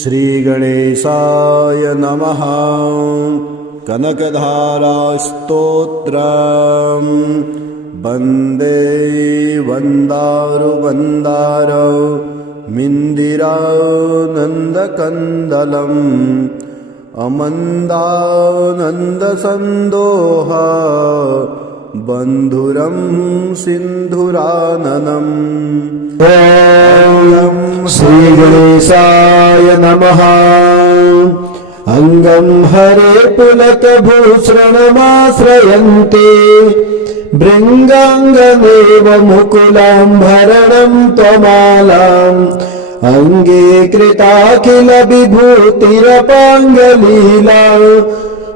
श्रीगणेशाय नमः। कनकधारास्तोत्रम् वन्दे वन्दारुवन्दारौ मिन्दिरानन्दकन्दलम् अमन्दानन्दसन्दोह बन्धुरं सिन्धुराननम्। ॐ श्रीगणेशाय नमः। अङ्गं हरे पुलकभूषणमाश्रयन्ति भृङ्गाङ्गमेव मुकुलाम्भरणं त्वमालाम् अङ्गे कृताखिल विभूतिरपाङ्गलीला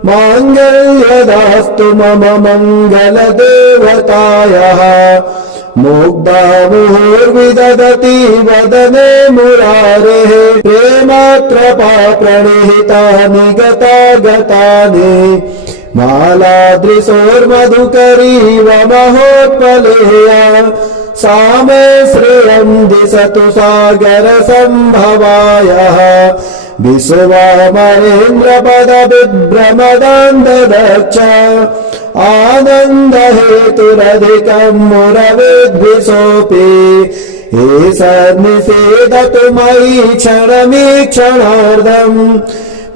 माङ्गल्यदास्तु मम मङ्गलदेवतायाः। मुग्धा मुहुर्विदधति वदने मुरारेः प्रेमात्रपा प्रणिहितानि गतागतानि मालादृशोर्मधुकरीव महोत्पलेया सा मे श्रियं दिशतु सागर सम्भवायः। विश्वामरेन्द्रपदविभ्रमदान्ददच्छ आनन्दहेतुरधिकं मुरविद्विषोऽपि ईशन्निषेधतु मयि क्षणमीक्षणार्धम्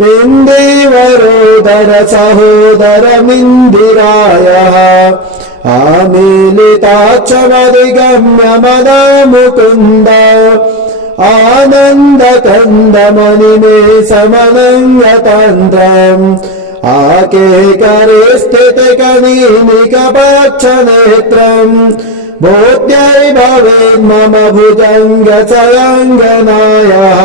इन्दीवरोदर सहोदरमिन्दिरायः। आमीलिताक्षमधिगम्य मदा मुकुन्द आनन्दकन्दमनिमेषमनङ्गतन्त्रम् आकेकरे स्थितिकनीनिकपाक्षनेत्रम् बोध्यै भवेन्मम भुजङ्गशयङ्गनायः।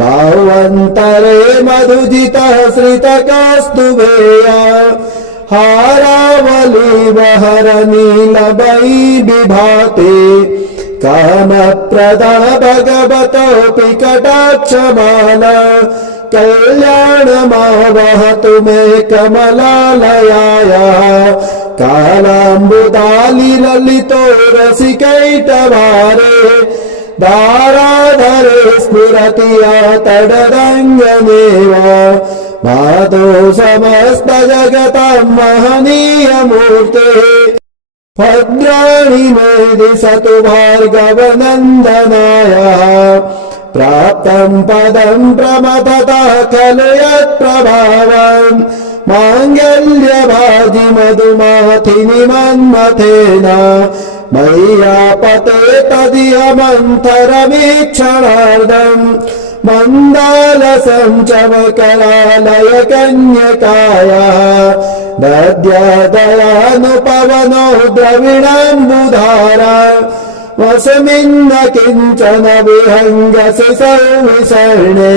बाह्वन्तरे मधुजितः श्रितकौस्तुभेया हारावलीवहरनीलभै बिभाति कामप्रदा भगवतोऽपि कटाक्षमाला कल्याणमावहतु मे कमलालयायाः। कालाम्बुदालिललितो रसिकैटभारे दाराधरे स्फुरति या तडरङ्गमेव माधो समस्त जगतां महनीयमूर्ते भद्राणि मे दिशतु भार्गवनन्दनायः। प्राप्तं पदं प्रमथतः खलु यत्प्रभावम् माङ्गल्यभाजि मधुमाथिनि मन्मथेन मय्यापते तदियमन्तरमीक्षणार्धम् मन्दालसं चमकरालय कन्यकायाः। दद्यादयानुपवनो द्रविणाम्बुधारा वसमिन्न किञ्चन विहङ्गसि संविसर्णे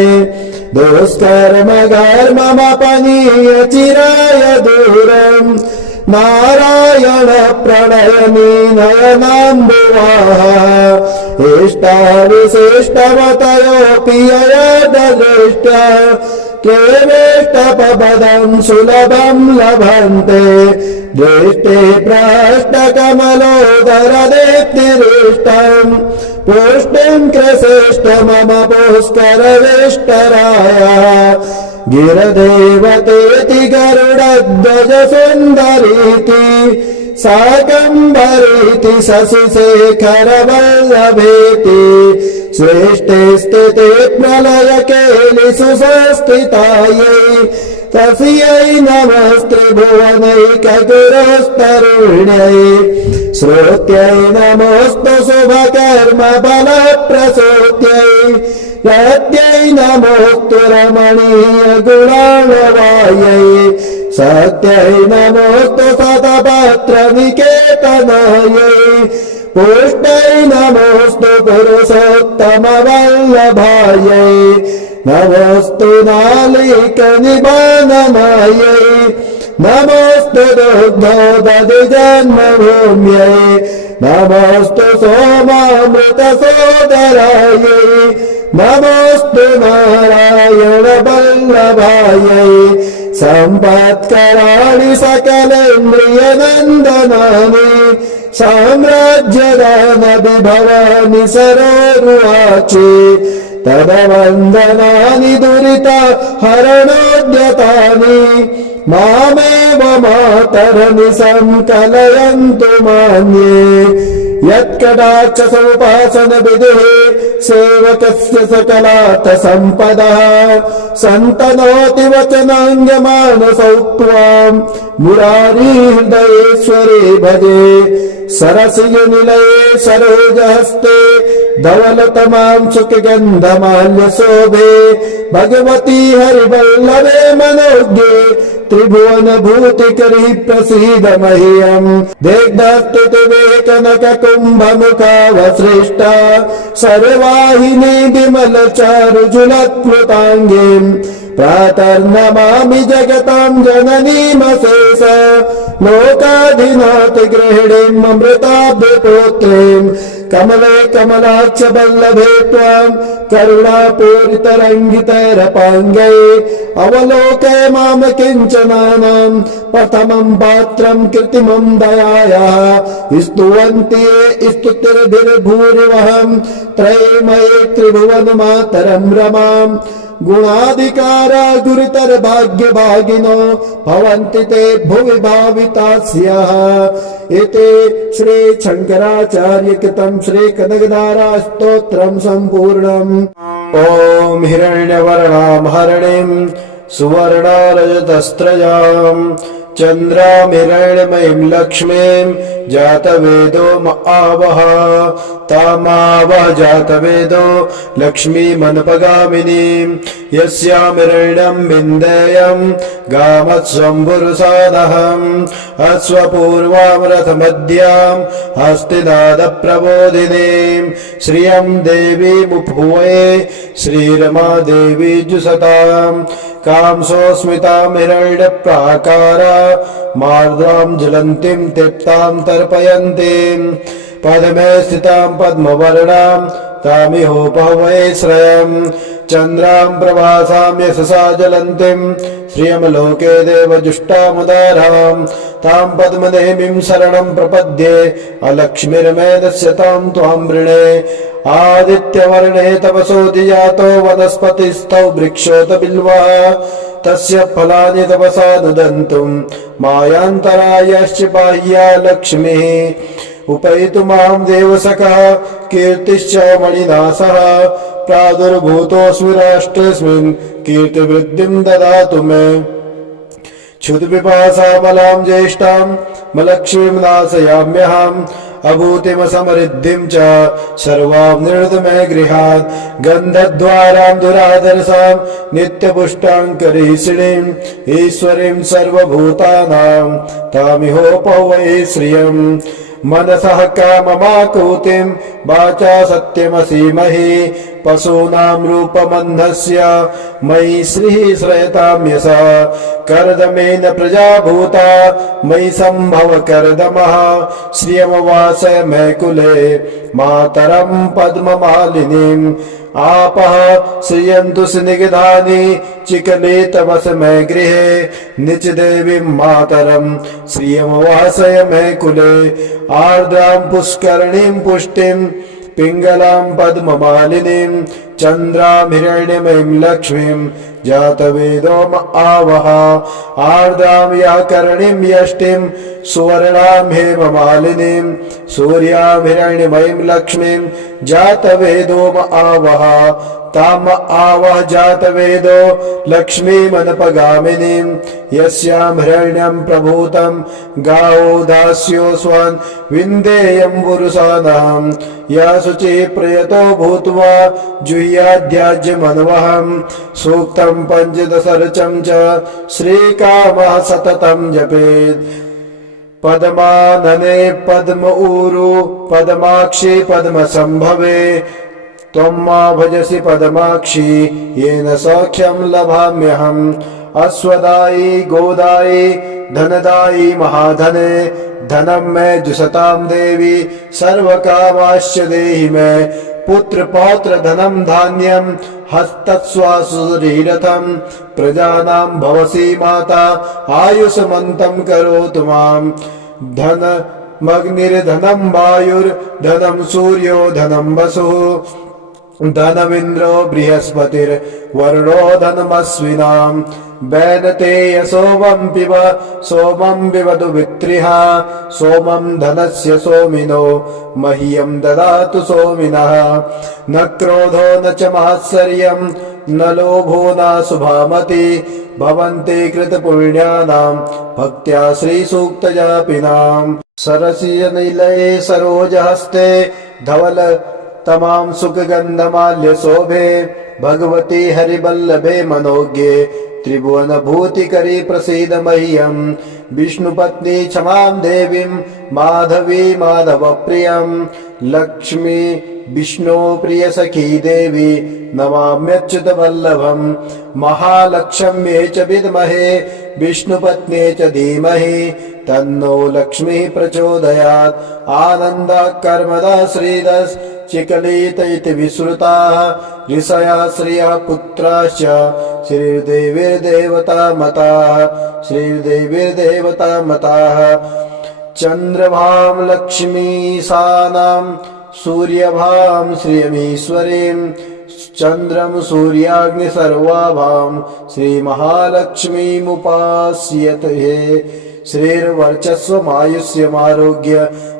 दुष्कर्म घर्ममपनीय चिराय दूरम् नारायण प्रणयनी नयनाम्बुवाः। इष्टाविशिष्टमतयोऽपि ययदृष्ट्या क्लेवेष्टपदं सुलभं लभन्ते दृष्टे प्रष्टकमलोदरदीप्तिरिष्टम् पुष्टिं कृषेष्ट मम पुष्करविष्टराय। गिरदेवतेति गरुडध्वज सुन्दरीति शाकम्भरीति शशिशेखरवल्लभेति श्रेष्ठे स्थिते प्रलयकेलिषु संस्थितायै तस्यै नमस्त्रिभुवनैकगुरोस्तरुण्यै। श्रोत्यै नमोऽस्तु शुभकर्मबलप्रसूत्यै रत्यै नमोऽस्तु रमणीयगुणाणवायै सत्यै नमोऽस्तु शतपत्रनिकेतनायै पुष्टै नमोऽस्तु पुरुषोत्तमवल्लभायै नमोऽस्तु नालिकनिबाननायै नमोऽस्तु दुग्धोदधिजन्मभूम्यै नमोऽस्तु सोमामृतसोदरायै नमोऽस्तु नारायणवल्लभायै सम्पत्कराणि सकलेन्द्रियनन्दनानि साम्राज्यदानविभवानि सरोरुवाचि तदवन्दनानि दुरित हरणोद्यतानि मामेव मातरनि संकलयन्तु मान्ये यत्कटाक्ष समुपासन विदुः सेवकस्य सकलात् सम्पदः सन्तनोति वचनाङ्गमानसौ त्वाम् मुरारी हृदयेश्वरे भजे सरसिजनिलये सरोजहस्ते धवलतमां सुखगन्धमाल्यशोभे भगवती हरिवल्लभे मनोज्ञे त्रिभुवन भूतिकरी प्रसीद मह्यम् देग्धस्तुतिवे कनक कुम्भमुखावसृष्टा सर्वाहिनी विमल चारुजुलत्कृताङ्गीम् प्रातर्नमामि जगतां जननीमशेष लोकाधिनाथ गृहिणीम् अमृताभ्यपुत्रीम् कमले कमलाक्ष वल्लभे त्वाम् करुणापूरितरङ्गितैरपाङ्गै अवलोकय माम किञ्चनानाम् प्रथमम् पात्रम् कृत्रिमम् दयायाः स्तुवन्ति ये स्तुतिर्भिर्भूरिवहम् त्रयीमये त्रिभुवन मातरम् रमाम् गुणाधिकारा गुरुतर भाग्य भागिनो भवन्ति ते भुवि भावितास्यः इति श्री शंकराचार्य कृतं श्री कनकधारा स्तोत्रम् सम्पूर्णम्। ॐ हिरण्यवर्णां हरिणीं सुवर्णारजतस्त्रजां चन्द्रामिरण्यमयीं लक्ष्मीं जातवेदो आवह तामावह जातवेदो लक्ष्मीमनुपगामिनीं यस्यामिरण्यं विन्देयं गामत्स्वम्भुरुसादहम् अश्वपूर्वां रथमद्यां हस्तिनादप्रबोधिनीं श्रियं देवीमुपभुवे श्रीरमा देवी जुसताम् कांसोऽस्मितां हिरण्यप्राकारा मार्द्रां ज्वलन्तीं तृप्तां तर्पयन्तीं पद्मे स्थितां पद्मवर्णां तामिहोपहवये श्रयम् चन्द्रां प्रभासां यशसा ज्वलन्तीं श्रियमलोके देवजुष्टामुदारां तां पद्मनेमीं शरणं प्रपद्ये अलक्ष्मीर्मेधस्यतां त्वां वृणे आदित्यवर्णे तपसोऽधिजातो वनस्पतिस्थौ वृक्षोत बिल्वः तस्य फलानि तपसा नुदन्तुं मायान्तरायश्च बाह्या लक्ष्मीः उपैतु मां देवसखः कीर्तिश्च मणिनासः प्रादुर्भूतोऽस्मि राष्ट्रेऽस्मिन् कीर्तिवृद्धिं ददातु मे क्षुद्पिपासामलां ज्येष्ठां मलक्ष्मीं नाशयाम्यहम् अभूतिमसमृद्धिं च सर्वां निर्णय मे गृहात् गन्धद्वारां दुरादर्शां नित्यपुष्टाङ्करीषिणीम् ईश्वरीं सर्वभूतानां तामिहोपवये श्रियम् मनसः काममाकुतिं वाचा सत्यमसीमहि पशूनां रूपमन्धस्य मयि श्रीः श्रयतां यशः कर्दमेन प्रजाभूता मयि सम्भव कर्दमः श्रियमवास मे कुले मातरं पद्ममालिनीम् आपः श्रियन्तु स्निग्धानि चिकलितवस मे गृहे निचदेवीं मातरं श्रियमवासय मे कुले आर्द्रां पुष्करणीं पुष्टिं पिङ्गलां पद्ममालिनीं चन्द्रां हिरण्यमयीं लक्ष्मीं जातवेदो आवह आर्द्रां व्याकरणीं यष्टिं सुवर्णां हेममालिनीं सूर्यां हिरण्यमयीं लक्ष्मीं जातवेदो आवह ताम आवह जातवेदो लक्ष्मीमनुपगामिनीं यस्यां हिरण्यं प्रभूतं गावो दास्यो स्वान् विन्देयं पुरुषाणां या शुचिः प्रयतो भूत्वा जुह्याद्याज्यमन्वहं सूक्तं पञ्चदशर्चं च श्रीकामः सततं जपेत् पद्मानने पद्म ऊरु पद्माक्षि पद्मसंभवे त्वं मा भजसि पद्माक्षि येन सौख्यं लभाम्यहम् अश्वदायी गोदायी धनदायी महाधने धनं मे जुषतां देवी सर्वकामाश्च देहि मे पुत्र पौत्र धनं धान्यं हस्तस्वासुरीरथं प्रजानां भवसि माता आयुष्मन्तं करोतु मां धनमग्निर्धनं वायुर्धनं सूर्यो धनं वसुः धनमिन्द्रो बृहस्पतिर्वरुणो धनमस्विनाम् वैनते सोमं पिबतु वित्रिः सोमं धनस्य सोमिनो मह्यं ददातु सोमिनः न क्रोधो न च मात्सर्यं न लोभो न शुभामति भवन्ति कृतपुण्यानां भक्त्या श्रीसूक्तजापिनाम् सरसीय निलये सरोजहस्ते धवल तमाम सुखगन्धमाल्य शोभे भगवती हरिवल्लभे मनोज्ञे त्रिभुवन भूतिकरी प्रसीद मह्यम् विष्णुपत्नी क्षमां देवीं माधवी माधव प्रियं लक्ष्मी विष्णु प्रिय सखी देवी नमाम्यच्युत वल्लभम् महालक्ष्म्ये च विद्महे विष्णुपत्न्ये च धीमहि तन्नो लक्ष्मी प्रचोदयात् आनन्दा कर्मदा श्रीदस् चिकलित इति विश्रुताः ऋषया श्रियः पुत्राश्च श्रीर्देवीर्देवता मताः चन्द्रभां लक्ष्मीशानां सूर्यभां श्रियमीश्वरीं चन्द्रं सूर्याग्नि सर्वाभां श्रीमहालक्ष्मीमुपास्यते श्रीर्वर्चस्वमायुष्यमारोग्य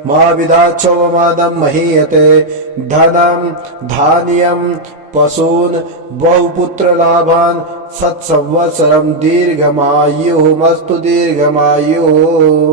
मा विदाक्षोभमादं महीयते धनं धान्यं पशून् बहुपुत्रलाभान् सत्संवत्सरं दीर्घमायुः मस्तु दीर्घमायुः।